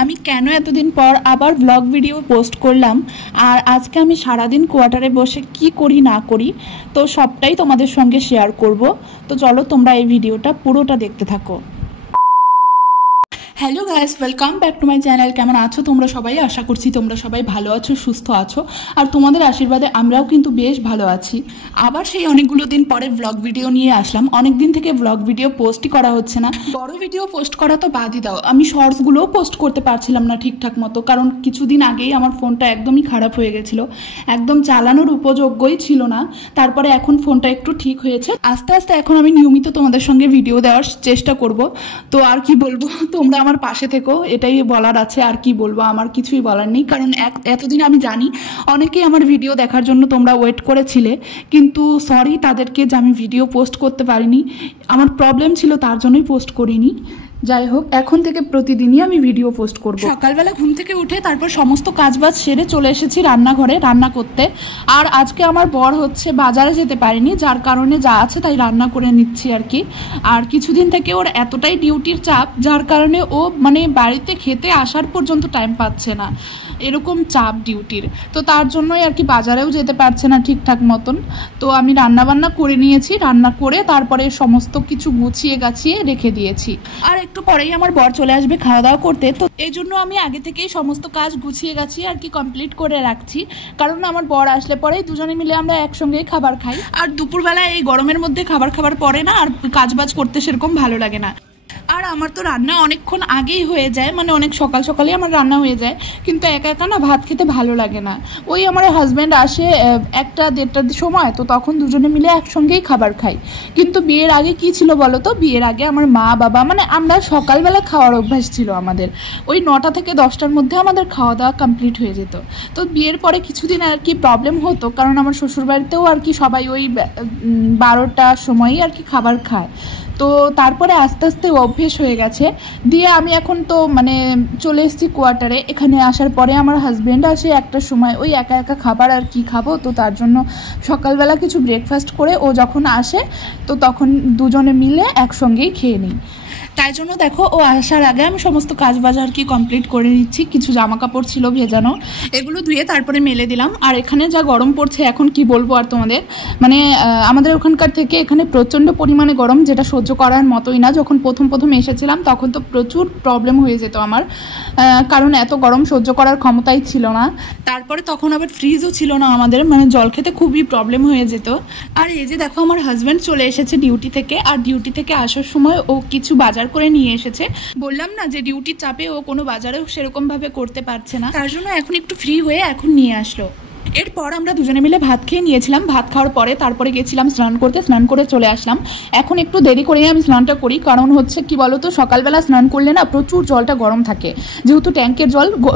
আমি কেন এতদিন পর আবার ব্লগ ভিডিও পোস্ট করলাম আর আজকে আমি সারাদিন কোয়ার্টারে বসে কি করি না করি তো সবটাই তোমাদের সঙ্গে শেয়ার করব। তো চলো তোমরা এই ভিডিওটা পুরোটা দেখতে থাকো। Hello guys, welcome back to my channel. কেমন আছো তোমরা সবাই? আশা করছি তোমরা সবাই ভালো আছো, সুস্থ আছো, আর তোমাদের আশীর্বাদে আমরাও কিন্তু বেশ ভালো আছি। আবার সেই অনেকগুলো দিন পরে ব্লগ ভিডিও নিয়ে আসলাম। অনেক দিন থেকে ব্লগ ভিডিও পোস্টই করা হচ্ছে না। বড় ভিডিও পোস্ট করা তো বাদই দাও, আমি শর্টসগুলোও পোস্ট করতে পারছিলাম না ঠিকঠাক মতো, কারণ কিছুদিন আগেই আমার ফোনটা একদমই খারাপ হয়ে গেছিলো, একদম চালানোর উপযোগ্যই ছিল না। তারপরে এখন ফোনটা একটু ঠিক হয়েছে, আস্তে আস্তে এখন আমি নিয়মিত তোমাদের সঙ্গে ভিডিও দেওয়ার চেষ্টা করব। তো আর কি বলবো, তোমরা আমার পাশে থেকো, এটাই বলার আছে। আর কি বলবো, আমার কিছুই বলার নেই, কারণ এতদিন আমি জানি অনেকেই আমার ভিডিও দেখার জন্য তোমরা ওয়েট করেছিলে, কিন্তু সরি তাদেরকে যে আমি ভিডিও পোস্ট করতে পারিনি, আমার প্রবলেম ছিল তার জন্যই পোস্ট করিনি। যাই হোক, এখন থেকে প্রতিদিনই আমি ভিডিও পোস্ট করব। সকালবেলা ঘুম থেকে উঠে তারপর সমস্ত কাজবাজ সেরে চলে এসেছি রান্নাঘরে রান্না করতে। আর আজকে আমার বর হচ্ছে বাজারে যেতে পারেনি, যার কারণে যা আছে তাই রান্না করে নিচ্ছি আর কি। আর কিছুদিন থেকে ওর এতটাই ডিউটির চাপ, যার কারণে ও মানে বাড়িতে খেতে আসার পর্যন্ত টাইম পাচ্ছে না, এরকম চাপ ডিউটির। তো তার জন্যই আর কি বাজারেও যেতে পারছে না ঠিকঠাক মতন। তো আমি রান্না বান্না করে নিয়েছি, রান্না করে তারপরে সমস্ত কিছু গুছিয়ে গাছিয়ে রেখে দিয়েছি। আর একটু পরেই আমার বর চলে আসবে খাওয়া দাওয়া করতে, তো এই জন্য আমি আগে থেকেই সমস্ত কাজ গুছিয়ে গাছিয়ে আর কি কমপ্লিট করে রাখছি, কারণ আমার বর আসলে পরেই দুজনে মিলে আমরা একসঙ্গেই খাবার খাই। আর দুপুরবেলা এই গরমের মধ্যে খাবার খাবার পরে না আর কাজবাজ করতে সেরকম ভালো লাগে না। আর আমার তো রান্না অনেকক্ষণ আগেই হয়ে যায়, মানে অনেক সকাল সকালেই আমার রান্না হয়ে যায়, কিন্তু একা একা না ভাত খেতে ভালো লাগে না। ওই আমার হাজব্যান্ড আসে 1টা-1:30টার সময়, তো তখন দুজনে মিলে একসঙ্গেই খাবার খাই। কিন্তু বিয়ের আগে কি ছিল বলো তো, বিয়ের আগে আমার মা বাবা মানে আমরা সকালবেলা খাওয়ার অভ্যাস ছিল আমাদের, ওই 9টা থেকে 10টার মধ্যে আমাদের খাওয়া দাওয়া কমপ্লিট হয়ে যেত। তো বিয়ের পরে কিছুদিন আর কি প্রবলেম হতো, কারণ আমার শ্বশুরবাড়িতেও আর কি সবাই ওই 12টার সময়ই আর কি খাবার খায়। তো তারপরে আস্তে আস্তে অভ্যেস হয়ে গেছে, দিয়ে আমি এখন তো মানে চলে এসেছি কোয়ার্টারে। এখানে আসার পরে আমার হাজব্যান্ড আসে 1টার সময়, ওই একা একা খাবার আর কি খাবো, তো তার জন্য সকালবেলা কিছু ব্রেকফাস্ট করে ও যখন আসে তো তখন দুজনে মিলে একসঙ্গেই খেয়ে নিই। তাই জন্য দেখো ও আসার আগে আমি সমস্ত কাজ বাজার কি কমপ্লিট করে নিচ্ছি। কিছু জামা কাপড় ছিল ভেজানো, এগুলো ধুয়ে তারপরে মেলে দিলাম। আর এখানে যা গরম পড়ছে এখন কি বলবো আর তোমাদের, মানে আমাদের ওখানকার থেকে এখানে প্রচণ্ড পরিমাণে গরম, যেটা সহ্য করার মতোই না। যখন প্রথম এসেছিলাম তখন তো প্রচুর প্রবলেম হয়ে যেত আমার, কারণ এত গরম সহ্য করার ক্ষমতাই ছিল না। তারপরে তখন আবার ফ্রিজও ছিল না আমাদের, মানে জল খেতে খুবই প্রবলেম হয়ে যেত। আর এই যে দেখো আমার হাজব্যান্ড চলে এসেছে ডিউটি থেকে, আর ডিউটি থেকে আসার সময় ও কিছু বাজার করে নিয়ে এসেছে। বললাম না যে ডিউটির চাপে ও কোনো বাজারেও সেরকম ভাবে করতে পারছে না, তার জন্য এখন একটু ফ্রি হয়ে এখন নিয়ে আসলো। এরপর আমরা দুজনে মিলে ভাত খেয়ে নিয়েছিলাম, ভাত খাওয়ার পরে তারপরে গেছিলাম স্নান করতে, স্নান করে চলে আসলাম। এখন একটু দেরি করেই আমি স্নানটা করি, কারণ হচ্ছে কি বলতো, সকালবেলা স্নান করলে না প্রচুর জলটা গরম থাকে, যেহেতু ট্যাঙ্কের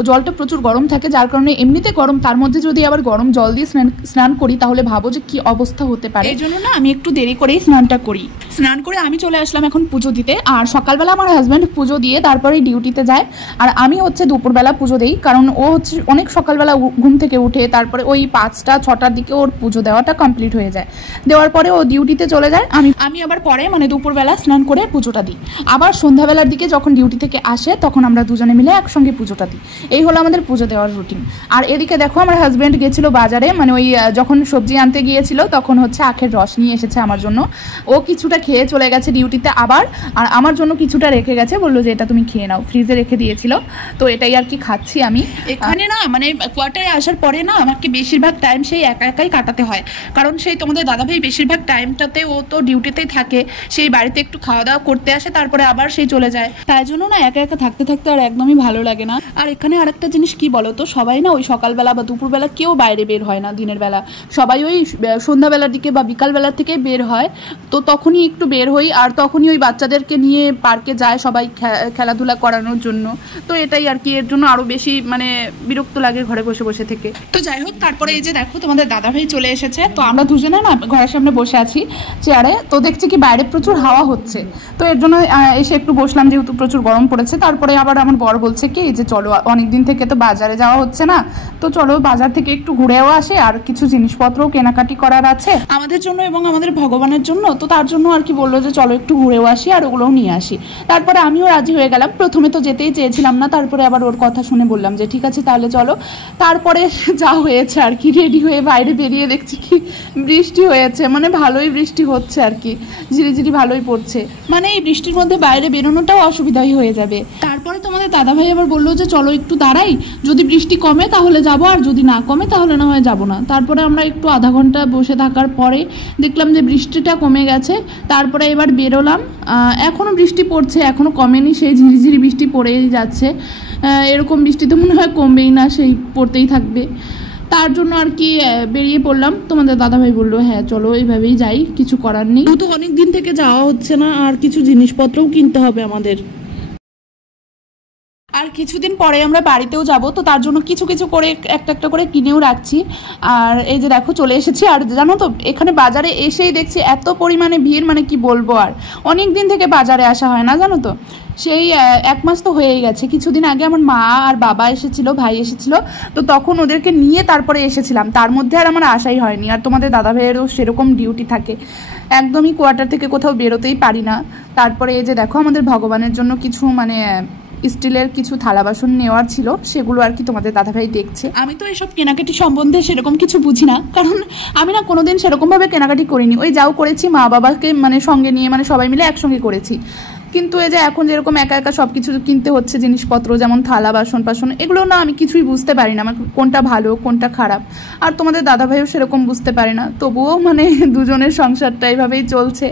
জলটা প্রচুর গরম থাকে, যার কারণে এমনিতে গরম, তার মধ্যে যদি আবার গরম জল দিয়ে স্নান করি তাহলে ভাবো যে কি অবস্থা হতে পারে। এই জন্য না আমি একটু দেরি করেই স্নানটা করি। স্নান করে আমি চলে আসলাম এখন পুজো দিতে। আর সকালবেলা আমার হাজব্যান্ড পুজো দিয়ে তারপরে ডিউটিতে যায়, আর আমি হচ্ছে দুপুরবেলা পুজো দিই, কারণ ও হচ্ছে অনেক সকালবেলা ঘুম থেকে উঠে তারপরে ওই 5টা-6টার দিকে ওর পুজো দেওয়াটা কমপ্লিট হয়ে যায়। দেওয়ার পরে ও ডিউটিতে চলে যায়, আমি আবার পরে মানে দুপুরবেলা স্নান করে পুজোটা দিই। আবার সন্ধ্যাবেলার দিকে যখন ডিউটি থেকে আসে তখন আমরা দুজনে মিলে একসঙ্গে পুজোটা দিই। এই হলো আমাদের পুজো দেওয়ার রুটিন। আর এদিকে দেখো আমার হাজব্যান্ড গেছিল বাজারে, মানে ওই যখন সবজি আনতে গিয়েছিল তখন হচ্ছে আখের রস নিয়ে এসেছে আমার জন্য। ও কিছুটা খেয়ে চলে গেছে ডিউটিতে আবার, আর আমার জন্য কিছুটা রেখে গেছে, বললো যে এটা তুমি খেয়ে নাও, ফ্রিজে রেখে দিয়েছিল। তো এটাই আর কি খাচ্ছি আমি। এখানে না মানে কোয়ার্টারে আসার পরে না আমাকে বেশিরভাগ টাইম সেই একা একাই কাটাতে হয়, কারণ সেই তোমাদের দাদাভাই বেশিরভাগ টাইমটাতে ও তো ডিউটিতেই থাকে, সেই বাড়িতে একটু খাওয়া দাওয়া করতে আসে তারপরে আবার সেই চলে যায়। তাই জন্য না একা একা থাকতে থাকতে আর একদমই ভালো লাগে না। আর এখানে আরেকটা জিনিস কি বলো তো, সবাই না ওই সকালবেলা বা দুপুরবেলা কেউ বাইরে বের হয় না দিনের বেলা, সবাই ওই সন্ধ্যাবেলার দিকে বা বিকালবেলার থেকে বের হয়। তো তখনই একটু বের হই, আর তখনই ওই বাচ্চাদেরকে নিয়ে পার্কে যায় সবাই খেলাধুলা করানোর জন্য। তো এটাই আর কি, এর জন্য আরো বেশি মানে বিরক্ত লাগে ঘরে বসে বসে থেকে। তো যাই হোক, তারপরে এই যে দেখো তোমাদের দাদাভাই চলে এসেছে, তো আমরা দুজনে না ঘরের সামনে বসে আছি চেয়ারে, তো দেখছি কি বাইরে প্রচুর হাওয়া হচ্ছে, তো এর জন্য এসে একটু বসলাম, যেহেতু প্রচুর গরম পড়েছে। তারপরে আবার আমার বর বলছে কি যে চলো, অনেকদিন থেকে তো বাজারে যাওয়া হচ্ছে না, তো চলো বাজার থেকে একটু ঘুরেও আসে, আর কিছু জিনিসপত্রও কেনাকাটি করার আছে আমাদের জন্য এবং আমাদের ভগবানের জন্য। তো তার জন্য আর কি বললো যে চলো একটু ঘুরেও আসি আর ওগুলোও নিয়ে আসি। তারপরে আমিও রাজি হয়ে গেলাম। প্রথমে তো যেতেই চেয়েছিলাম না, তারপরে আবার ওর কথা শুনে বললাম যে ঠিক আছে তাহলে চলো। তারপরে যা হয়েছে আর কি, রেডি হয়ে বাইরে বেরিয়ে দেখছি কি বৃষ্টি হয়েছে, মানে ভালোই বৃষ্টি হচ্ছে আর কি, ঝিরিঝিরি ভালোই পড়ছে, মানে এই বৃষ্টির মধ্যে বাইরে বেরোনোটাও অসুবিধাই হয়ে যাবে। তারপরে তোমাদের দাদাভাই আবার বললো যে চলো একটু দাঁড়াই, যদি বৃষ্টি কমে তাহলে যাবো, আর যদি না কমে তাহলে না হয় যাবো না। তারপরে আমরা একটু আধা ঘন্টা বসে থাকার পরে দেখলাম যে বৃষ্টিটা কমে গেছে। তারপরে এবার বেরোলাম, এখনও বৃষ্টি পড়ছে, এখনও কমেনি, সেই ঝিরিঝিরি বৃষ্টি পড়েই যাচ্ছে। এরকম বৃষ্টি তো মনে হয় কমবেই না, সেই পড়তেই থাকবে। তার জন্য আর কি বেরিয়ে পড়লাম। তোমাদের দাদাভাই বললো হ্যাঁ চলো এইভাবেই যাই, কিছু করার নেই, তো অনেক দিন থেকে যাওয়া হচ্ছে না, আর কিছু জিনিসপত্রও কিনতে হবে আমাদের। আর কিছুদিন পরে আমরা বাড়িতেও যাব, তো তার জন্য কিছু কিছু করে একটা একটা করে কিনেও রাখছি। আর এই যে দেখো চলে এসেছি। আর জানো তো এখানে বাজারে এসেই দেখছি এত পরিমাণে ভিড়, মানে কি বলবো, আর অনেক দিন থেকে বাজারে আসা হয় না জানো তো, সেই 1 মাস তো হয়েই গেছে। কিছুদিন আগে আমার মা আর বাবা এসেছিল, ভাই এসেছিল, তো তখন ওদেরকে নিয়ে তারপরে এসেছিলাম, তার মধ্যে আর আমার আশাই হয়নি। আর তোমাদের দাদাভাইয়েরও সেরকম ডিউটি থাকে, একদমই কোয়ার্টার থেকে কোথাও বেরোতেই পারি না। তারপরে এই যে দেখো আমাদের ভগবানের জন্য কিছু মানে স্টিলের কিছু থালা বাসন নেওয়ার ছিল, সেগুলো আর কি তোমাদের দাদাভাই দেখছে। আমি তো এইসব কেনাকাটি সম্বন্ধে সেরকম কিছু বুঝি না, কারণ আমি না কোনোদিন সেরকমভাবে কেনাকাটি করিনি। ওই যাও করেছি মা বাবাকে মানে সঙ্গে নিয়ে, মানে সবাই মিলে একসঙ্গে করেছি। কিন্তু এই যে এখন যেরকম একা একা সব কিছু কিনতে হচ্ছে জিনিসপত্র, যেমন থালা বাসন এগুলো না আমি কিছুই বুঝতে পারি না, আমার কোনটা ভালো কোনটা খারাপ। আর তোমাদের দাদাভাইও সেরকম বুঝতে পারে না, তবুও মানে দুজনের সংসারটা এইভাবেই চলছে,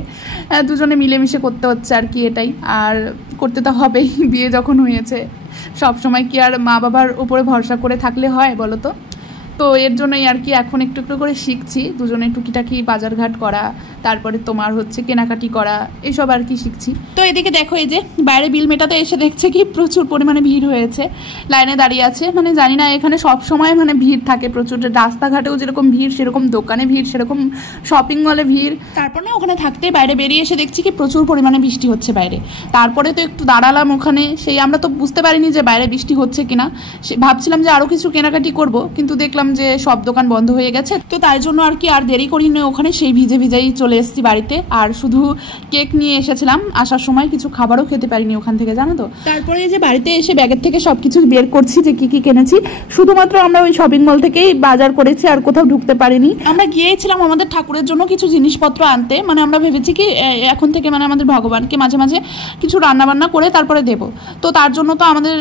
দুজনে মিলেমিশে করতে হচ্ছে আর কি, এটাই। আর করতে তো হবেই, বিয়ে যখন হয়েছে সব সময় কি আর মা বাবার উপরে ভরসা করে থাকলে হয় বলো তো। তো এর জন্যই আর কি এখন একটু একটু করে শিখছি, দুজনে টুকিটাকি বাজারঘাট করা, তারপরে তোমার হচ্ছে কেনাকাটি করা, এসব আর কি শিখছি। তো এদিকে দেখো এই যে বাইরে বিল মেটাতে এসে দেখছে কি প্রচুর পরিমাণে ভিড় হয়েছে, লাইনে দাঁড়িয়ে আছে। মানে জানি না এখানে সব সময় মানে ভিড় থাকে প্রচুর, রাস্তাঘাটেও যেরকম ভিড় সেরকম দোকানে ভিড়, সেরকম শপিং মলে ভিড়। তারপর না ওখানে থাকতে বাইরে বেরিয়ে এসে দেখছি কি প্রচুর পরিমাণে বৃষ্টি হচ্ছে বাইরে। তারপরে তো একটু দাঁড়ালাম ওখানে, সেই আমরা তো বুঝতে পারিনি যে বাইরে বৃষ্টি হচ্ছে কিনা, ভাবছিলাম যে আরও কিছু কেনাকাটি করব, কিন্তু দেখলাম যে সব দোকান বন্ধ হয়ে গেছে। তো তাই জন্য আর কি আর দেরি করিনি, ওখানে সেই ভিজে ভিজেই চলে এসেছি বাড়িতে। আর শুধু কেক নিয়ে এসেছিলাম, আসার সময় কিছু খাবারও খেতে পারিনি ওখান থেকে জানো তো। তারপরে এই যে বাড়িতে এসে ব্যাগের থেকে সবকিছু বের করছি যে কি কি কিনেছি। শুধুমাত্র আমরা ওই শপিং মল থেকেই বাজার করেছি, আর কোথাও ঢুকতে পারিনি। আমরা গিয়েছিলাম আমাদের ঠাকুরের জন্য কিছু জিনিসপত্র আনতে, মানে আমরা ভেবেছি কি এখন থেকে মানে আমাদের ভগবানকে মাঝে মাঝে কিছু রান্না বান্না করে তারপরে দেব। তো তার জন্য তো আমাদের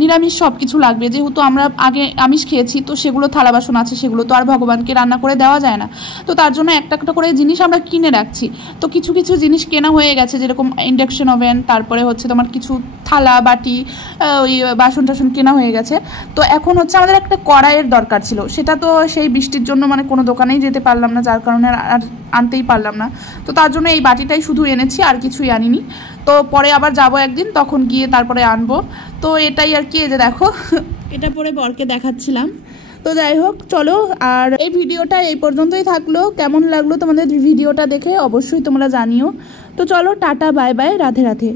নিরামিষ সব কিছু লাগবে, যেহেতু আমরা আগে আমিষ খেয়েছি, তো সেগুলো থালা বাসন আছে, সেগুলো তো আর ভগবানকে রান্না করে দেওয়া যায় না। তো তার জন্য একটা একটা করে জিনিস আমরা কিনে রাখছি। তো কিছু কিছু জিনিস কেনা হয়ে গেছে, যেরকম ইন্ডাকশন ওভেন, তারপরে হচ্ছে তোমার কিছু থালা বাটি, ওই বাসন টাসন কেনা হয়ে গেছে। তো এখন হচ্ছে আমাদের একটা কড়াইয়ের দরকার ছিল, সেটা তো সেই বৃষ্টির জন্য মানে কোনো দোকানেই যেতে পারলাম না, যার কারণে আর আনতেই পারলাম না। তো তার জন্য এই বাটিটাই শুধু এনেছি, আর কিছুই আনিনি। তো পরে আবার যাব একদিন, তখন গিয়ে তারপরে আনবো। তো এটাই আর কি, এই যে দেখো এটা পরে বরকে দেখাচ্ছিলাম। তো যাই হোক চলো, আর এই ভিডিওটা এই পর্যন্তই থাকলো। কেমন লাগলো তোমাদের ভিডিওটা দেখে অবশ্যই তোমরা জানিও। তো চলো tata, bye bye, Radhe Radhe.